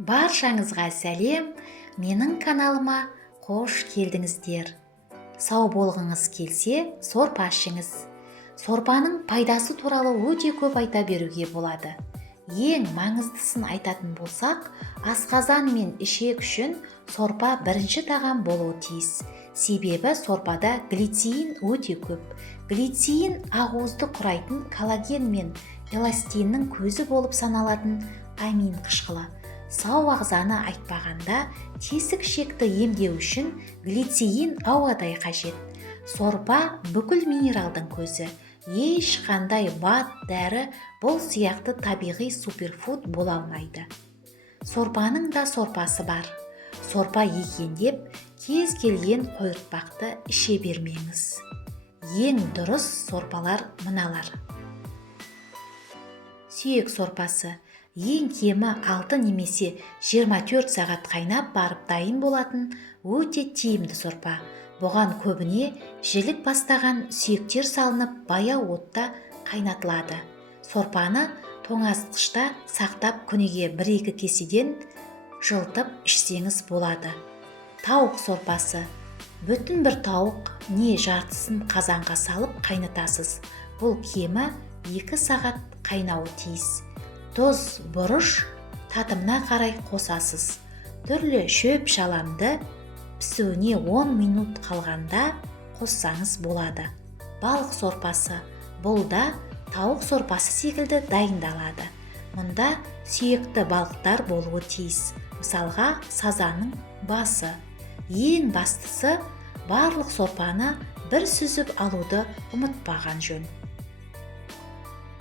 Баршаңызға сәлем, менің каналыма қош келдіңіздер. Сау болғыңыз келсе, сорпа ішіңіз. Сорпаның пайдасы туралы өте көп айта беруге болады. Ең маңыздысын айтатын болсақ, асқазан мен ішек үшін сорпа бірінші тағам болуы тиіс. Себебі сорпада глицин өте көп. Глицин ақуызды құрайтын коллаген мен эластиннің көзі болып саналатын амин қышқылы. Сау ағзаны айтпағанда, тесік ішекті емдеу үшін глицин ауадай қажет. Сорпа бүкіл минералдың көзі. Ешқандай бат, дәрі бұл сияқты табиғи суперфуд бола алмайды. Сорпаның да сорпасы бар. Сорпа екендеп, кез келген қойыртпақты іше бермеңіз. Ең дұрыс сорпалар мыналар. Сүйек сорпасы. Ең кемі 6 немесе 24 сағат қайнап барып дайын болатын өте тиімді сорпа. Бұған көбіне жілік бастаған сүйектер салынып баяу отта қайнатылады. Сорпаны тоңазытқышта сақтап күніне 1-2 кеседен жылтып ішсеңіз болады. Тауық сорпасы. Бүтін бір тауық не жартысын қазанға салып қайнатасыз. Бұл кемі 2 сағат қайнауы тиіс. Тұз, бұрыш, татымына қарай қосасыз. Түрлі шөп шаламды пісуіне 10 минут қалғанда қоссаңыз болады. Балық сорпасы. Бұл да тауық сорпасы секілді дайындалады. Мұнда сүйекті балықтар болуы тиіс. Мысалға, сазанның басы. Ең бастысы, барлық сорпаны бір сүзіп алуды ұмытпаған жөн.